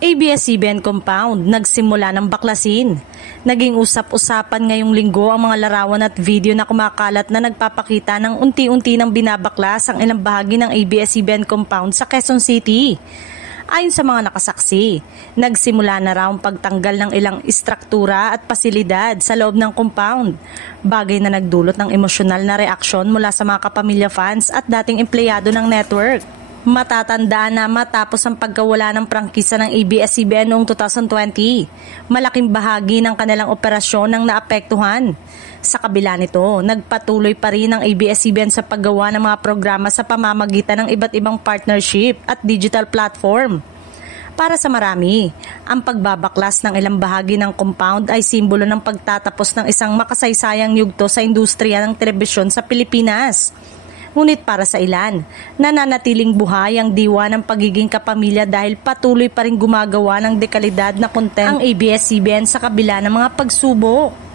ABS-CBN compound, nagsimula ng baklasin. Naging usap-usapan ngayong linggo ang mga larawan at video na kumakalat na nagpapakita ng unti-unti ng binabaklas ang ilang bahagi ng ABS-CBN compound sa Quezon City. Ayon sa mga nakasaksi, nagsimula na raw ang pagtanggal ng ilang istruktura at pasilidad sa loob ng compound, bagay na nagdulot ng emosyonal na reaksyon mula sa mga kapamilya fans at dating empleyado ng network. Matatandaan na matapos ang pagkawala ng prangkisa ng ABS-CBN noong 2020, malaking bahagi ng kanilang operasyon ang naapektuhan. Sa kabila nito, nagpatuloy pa rin ang ABS-CBN sa paggawa ng mga programa sa pamamagitan ng iba't ibang partnership at digital platform. Para sa marami, ang pagbabaklas ng ilang bahagi ng compound ay simbolo ng pagtatapos ng isang makasaysayang yugto sa industriya ng telebisyon sa Pilipinas. Ngunit para sa ilan, nananatiling buhay ang diwa ng pagiging kapamilya dahil patuloy pa rin gumagawa ng dekalidad na content ang ABS-CBN sa kabila ng mga pagsubok.